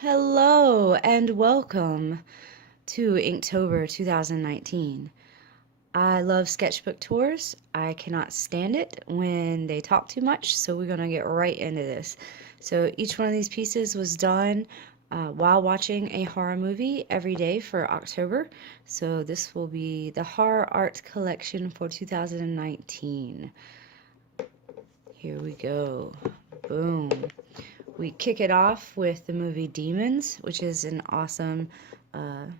Hello and welcome to Inktober 2019. I love sketchbook tours. I cannot stand it when they talk too much, so we're going to get right into this. So each one of these pieces was done while watching a horror movie every day for October. So this will be the horror art collection for 2019. Here we go. Boom. We kick it off with the movie Demons, which is an awesome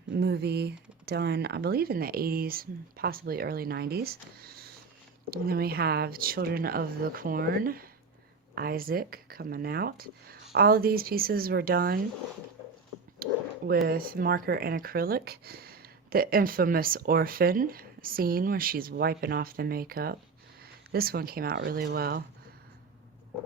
movie done, I believe, in the 80s, possibly early 90s. And then we have Children of the Corn, Isaac coming out. All of these pieces were done with marker and acrylic. The infamous orphan scene where she's wiping off the makeup. This one came out really well.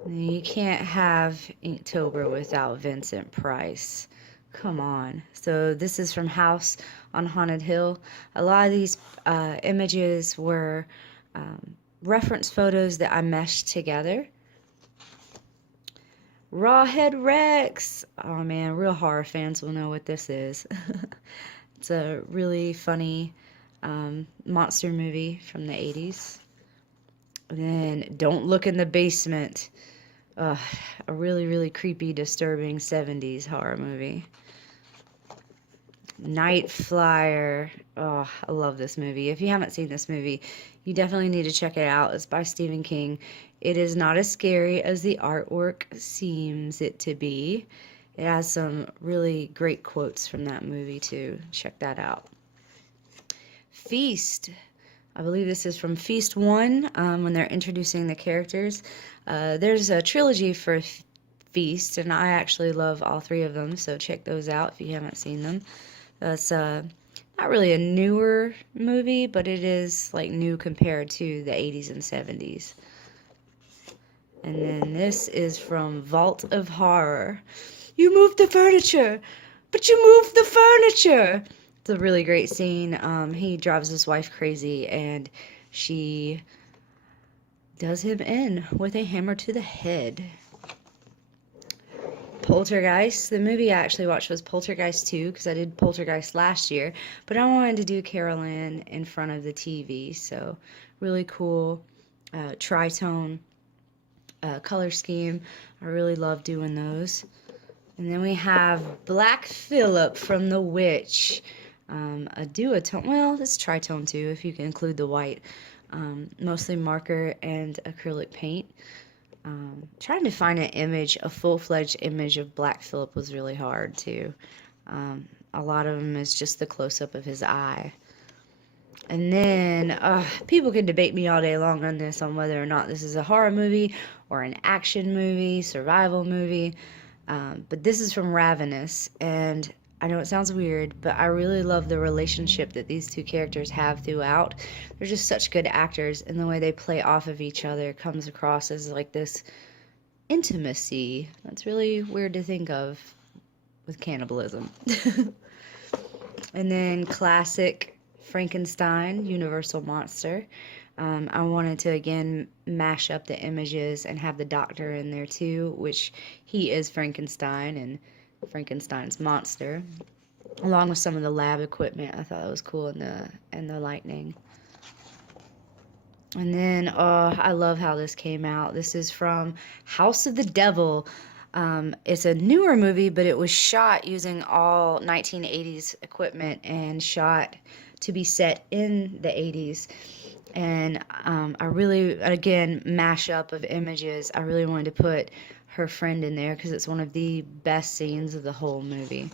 You can't have Inktober without Vincent Price. Come on. So this is from House on Haunted Hill. A lot of these images were reference photos that I meshed together. Rawhead Rex. Oh man, real horror fans will know what this is. It's a really funny monster movie from the 80s. And then Don't Look in the Basement. A really, really creepy, disturbing 70s horror movie. Night Flyer. Oh, I love this movie. If you haven't seen this movie, you definitely need to check it out. It's by Stephen King. It is not as scary as the artwork seems it to be. It has some really great quotes from that movie, too. Check that out. Feast. I believe this is from Feast 1, when they're introducing the characters. There's a trilogy for Feast, and I actually love all three of them, so check those out if you haven't seen them. It's not really a newer movie, but it is like new compared to the 80s and 70s. And then this is from Vault of Horror. You moved the furniture, but you moved the furniture. It's a really great scene. He drives his wife crazy, and she does him in with a hammer to the head. Poltergeist. The movie I actually watched was Poltergeist 2, because I did Poltergeist last year, but I wanted to do Carol Ann in front of the TV, so really cool tritone color scheme. I really love doing those. And then we have Black Phillip from The Witch. A duotone, well, it's tritone too, if you can include the white. Mostly marker and acrylic paint. Trying to find an image, a full-fledged image of Black Phillip was really hard too. A lot of them is just the close-up of his eye. And then, people can debate me all day long on this, on whether or not this is a horror movie or an action movie, survival movie. But this is from Ravenous, and I know it sounds weird, but I really love the relationship that these two characters have throughout. They're just such good actors, and the way they play off of each other comes across as like this intimacy. That's really weird to think of with cannibalism. And then classic Frankenstein, Universal Monster. I wanted to, again, mash up the images and have the doctor in there too, which he is Frankenstein and Frankenstein's monster, along with some of the lab equipment. I thought that was cool, and the lightning. And then, I love how this came out. This is from House of the Devil. It's a newer movie, but it was shot using all 1980s equipment and shot to be set in the 80s. And I really, again, mashup of images. I really wanted to put her friend in there because it's one of the best scenes of the whole movie.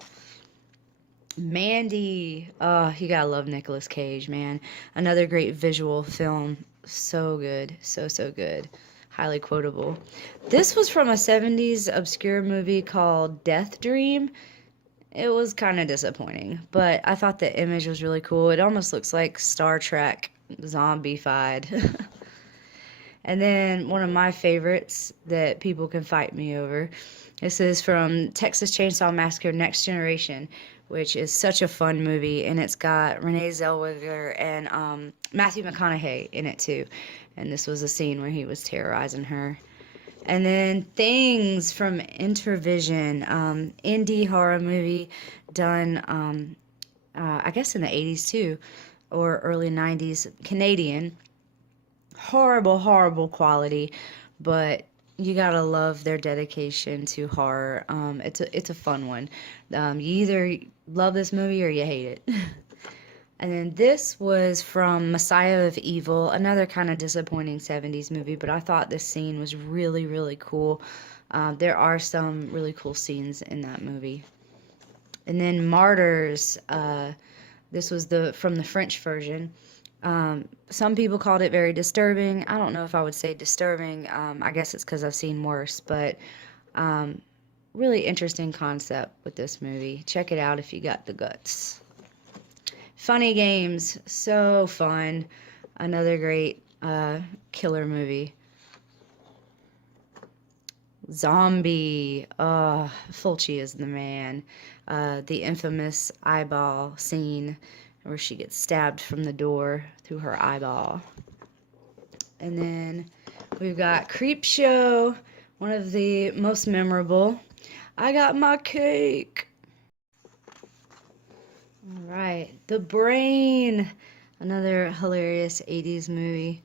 Mandy. Oh, you gotta love Nicolas Cage, man. Another great visual film. So good. So, so good. Highly quotable. This was from a 70s obscure movie called Death Dream. It was kind of disappointing, but I thought the image was really cool. It almost looks like Star Trek zombified. And then one of my favorites that people can fight me over. This is from Texas Chainsaw Massacre Next Generation, which is such a fun movie, and it's got Renee Zellweger and Matthew McConaughey in it too. And this was a scene where he was terrorizing her. And then Things from Intervision, indie horror movie done, I guess in the 80s too, or early 90s, Canadian. Horrible, horrible quality, but you gotta love their dedication to horror. It's a fun one. You either love this movie or you hate it. And then this was from Messiah of Evil, another kind of disappointing 70s movie, but I thought this scene was really, really cool. There are some really cool scenes in that movie. And then Martyrs, this was from the French version. Some people called it very disturbing. I don't know if I would say disturbing. I guess it's because I've seen worse, but really interesting concept with this movie. Check it out if you got the guts. Funny Games, so fun. Another great killer movie. Zombie, Fulci is the man. The infamous eyeball scene where she gets stabbed from the door through her eyeball. And then we've got Creepshow, one of the most memorable. I got my cake. All right, The Brain, another hilarious 80s movie.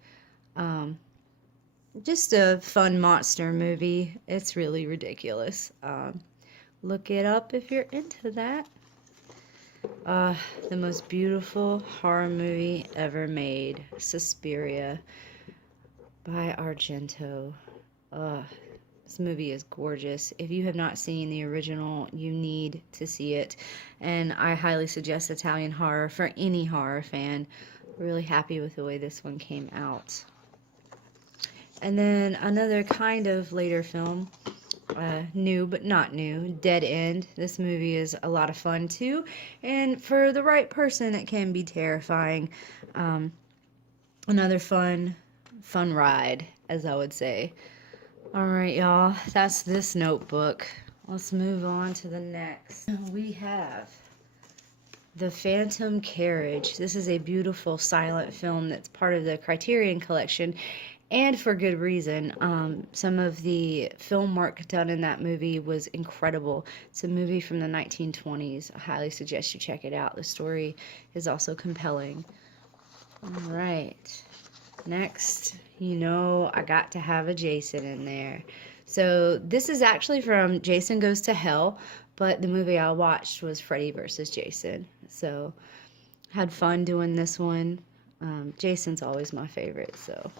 Just a fun monster movie. It's really ridiculous. Look it up if you're into that. The most beautiful horror movie ever made, Suspiria by Argento. This movie is gorgeous. If you have not seen the original, you need to see it. And I highly suggest Italian horror for any horror fan. Really happy with the way this one came out. And then another kind of later film, new but not new, Dead End. This movie is a lot of fun too, and for the right person it can be terrifying. Another fun ride, as I would say. Alright y'all, that's this notebook. Let's move on to the next. We have The Phantom Carriage. This is a beautiful silent film that's part of the Criterion Collection, and for good reason. Some of the film work done in that movie was incredible. It's a movie from the 1920s. I highly suggest you check it out. The story is also compelling. All right. Next, I got to have a Jason in there. So this is actually from Jason Goes to Hell, but the movie I watched was Freddy vs. Jason. So had fun doing this one. Jason's always my favorite, so.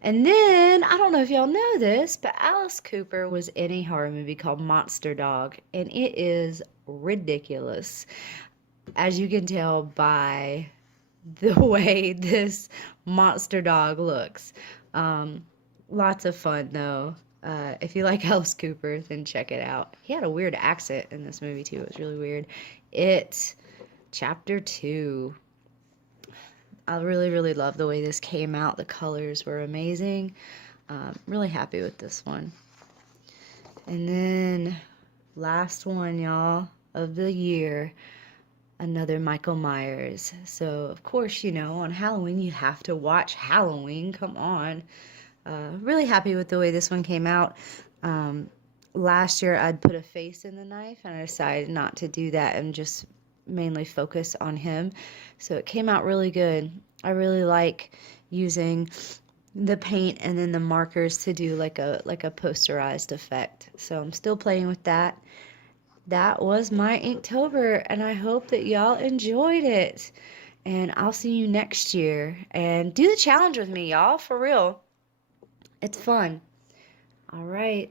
And then, I don't know if y'all know this, but Alice Cooper was in a horror movie called Monster Dog, and it is ridiculous, as you can tell by the way this monster dog looks. Lots of fun, though. If you like Alice Cooper, then check it out. He had a weird accent in this movie, too. It was really weird. It, Chapter 2. I really, really love the way this came out. The colors were amazing. Really happy with this one. And then, last one, y'all, of the year, another Michael Myers. So, of course, on Halloween, you have to watch Halloween. Come on. Really happy with the way this one came out. Last year, I'd put a face in the knife, and I decided not to do that and just mainly focus on him. So it came out really good. I really like using the paint and then the markers to do like a posterized effect. So I'm still playing with that. That was my Inktober, and I hope that y'all enjoyed it. And I'll see you next year. And do the challenge with me, y'all, for real. It's fun. All right.